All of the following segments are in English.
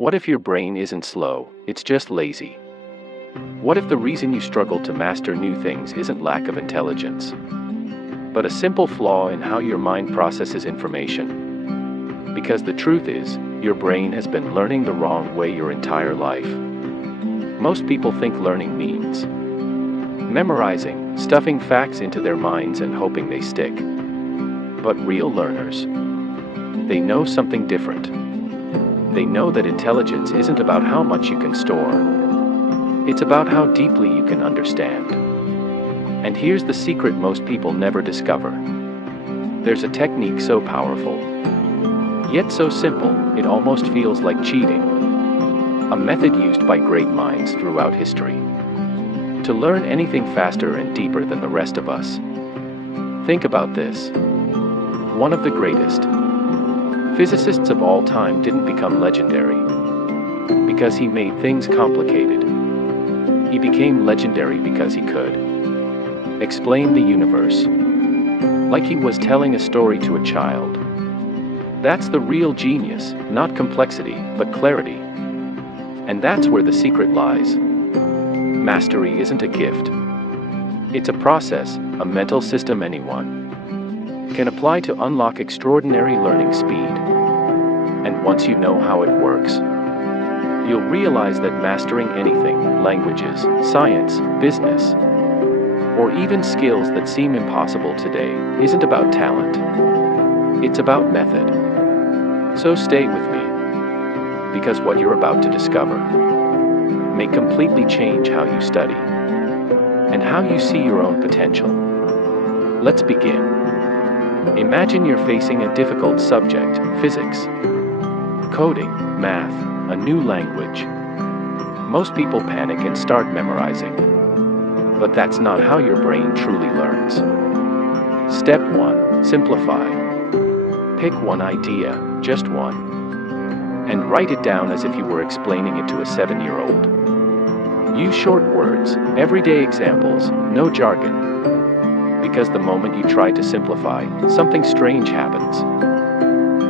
What if your brain isn't slow, it's just lazy? What if the reason you struggle to master new things isn't lack of intelligence, but a simple flaw in how your mind processes information? Because the truth is, your brain has been learning the wrong way your entire life. Most people think learning means memorizing, stuffing facts into their minds and hoping they stick. But real learners, they know something different. They know that intelligence isn't about how much you can store. It's about how deeply you can understand. And here's the secret most people never discover. There's a technique so powerful, yet so simple, it almost feels like cheating. A method used by great minds throughout history to learn anything faster and deeper than the rest of us. Think about this. One of the greatest physicists of all time didn't become legendary because he made things complicated. He became legendary because he could explain the universe like he was telling a story to a child. That's the real genius, not complexity, but clarity. And that's where the secret lies. Mastery isn't a gift. It's a process, a mental system anyone can apply to unlock extraordinary learning speed. And once you know how it works, you'll realize that mastering anything, languages, science, business, or even skills that seem impossible today, isn't about talent. It's about method. So stay with me, because what you're about to discover may completely change how you study and how you see your own potential. Let's begin. Imagine you're facing a difficult subject, physics, coding, math, a new language. Most people panic and start memorizing. But that's not how your brain truly learns. Step 1. Simplify. Pick one idea, just one, and write it down as if you were explaining it to a 7-year-old. Use short words, everyday examples, no jargon. Because the moment you try to simplify, something strange happens.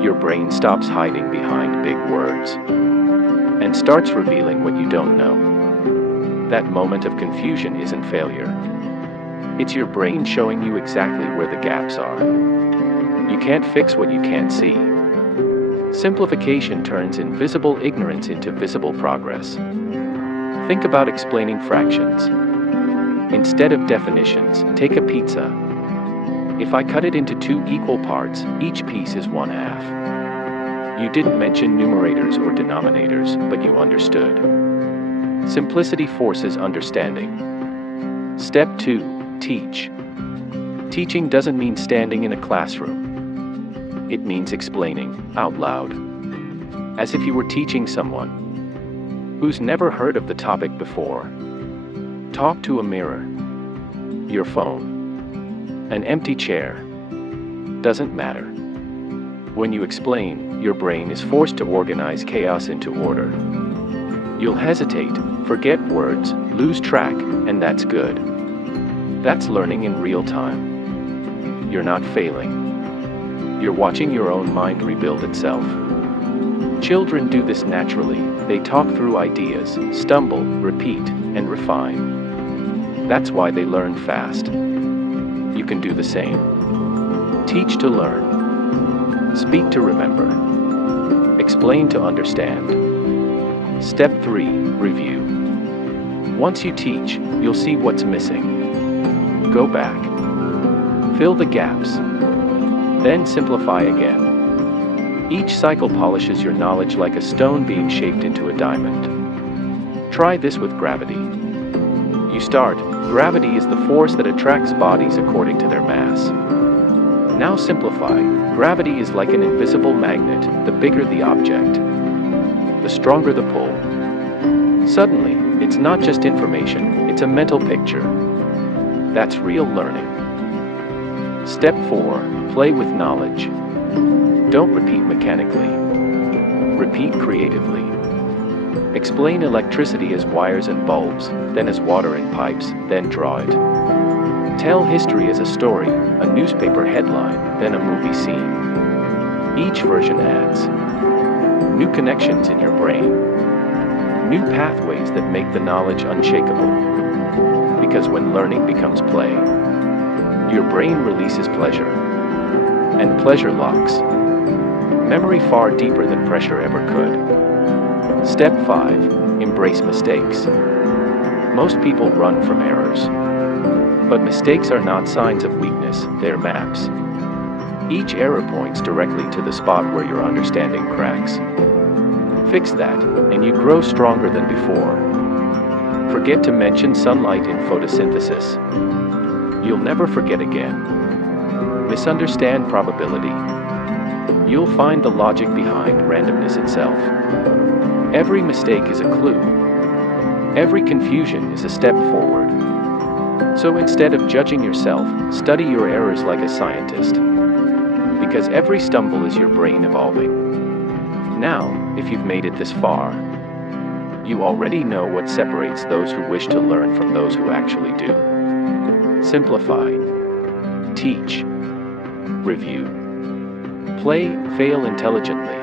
Your brain stops hiding behind big words and starts revealing what you don't know. That moment of confusion isn't failure. It's your brain showing you exactly where the gaps are. You can't fix what you can't see. Simplification turns invisible ignorance into visible progress. Think about explaining fractions. Instead of definitions, take a pizza. If I cut it into 2 equal parts, each piece is 1/2. You didn't mention numerators or denominators, but you understood. Simplicity forces understanding. Step 2. Teach. Teaching doesn't mean standing in a classroom. It means explaining, out loud, as if you were teaching someone who's never heard of the topic before. Talk to a mirror, your phone, an empty chair. Doesn't matter. When you explain, your brain is forced to organize chaos into order. You'll hesitate, forget words, lose track, and that's good. That's learning in real time. You're not failing. You're watching your own mind rebuild itself. Children do this naturally. They talk through ideas, stumble, repeat, and refine. That's why they learn fast. You can do the same. Teach to learn. Speak to remember. Explain to understand. Step 3. Review. Once you teach, you'll see what's missing. Go back. Fill the gaps. Then simplify again. Each cycle polishes your knowledge like a stone being shaped into a diamond. Try this with gravity. You start, gravity is the force that attracts bodies according to their mass. Now simplify, gravity is like an invisible magnet. The bigger the object, the stronger the pull. Suddenly, it's not just information, it's a mental picture. That's real learning. Step 4. Play with knowledge. Don't repeat mechanically. Repeat creatively. Explain electricity as wires and bulbs, then as water in pipes, then draw it. Tell history as a story, a newspaper headline, then a movie scene. Each version adds new connections in your brain. new pathways that make the knowledge unshakable. Because when learning becomes play, your brain releases pleasure. And pleasure locks memory far deeper than pressure ever could. Step 5. Embrace mistakes. Most people run from errors. But mistakes are not signs of weakness, they're maps. Each error points directly to the spot where your understanding cracks. Fix that, and you grow stronger than before. Forget to mention sunlight in photosynthesis. You'll never forget again. Misunderstand probability. You'll find the logic behind randomness itself. Every mistake is a clue. Every confusion is a step forward. So instead of judging yourself, study your errors like a scientist. Because every stumble is your brain evolving. Now, if you've made it this far, you already know what separates those who wish to learn from those who actually do. Simplify. Teach. Review. Play, fail intelligently.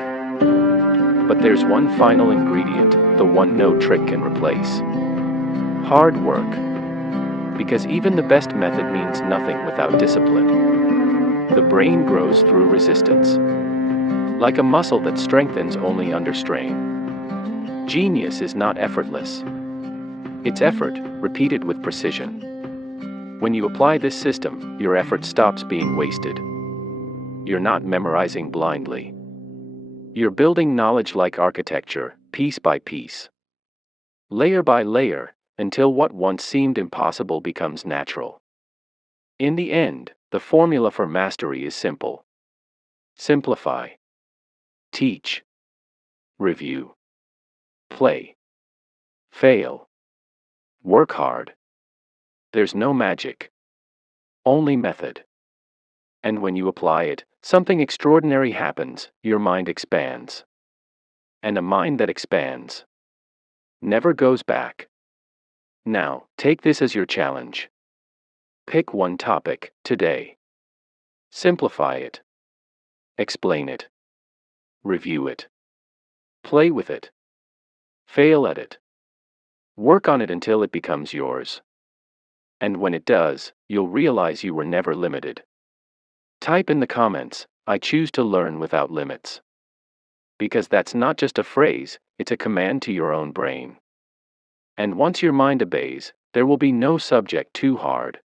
But there's one final ingredient, the one no trick can replace. Hard work. Because even the best method means nothing without discipline. The brain grows through resistance. Like a muscle that strengthens only under strain. Genius is not effortless. It's effort, repeated with precision. When you apply this system, your effort stops being wasted. You're not memorizing blindly. You're building knowledge like architecture, piece by piece. Layer by layer, until what once seemed impossible becomes natural. In the end, the formula for mastery is simple. Simplify. Teach. Review. Play. Fail. Work hard. There's no magic. Only method. And when you apply it, something extraordinary happens, your mind expands. And a mind that expands never goes back. Now, take this as your challenge. Pick one topic, today. Simplify it. Explain it. Review it. Play with it. Fail at it. Work on it until it becomes yours. And when it does, you'll realize you were never limited. Type in the comments, I choose to learn without limits. Because that's not just a phrase, it's a command to your own brain. And once your mind obeys, there will be no subject too hard.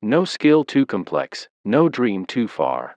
No skill too complex, no dream too far.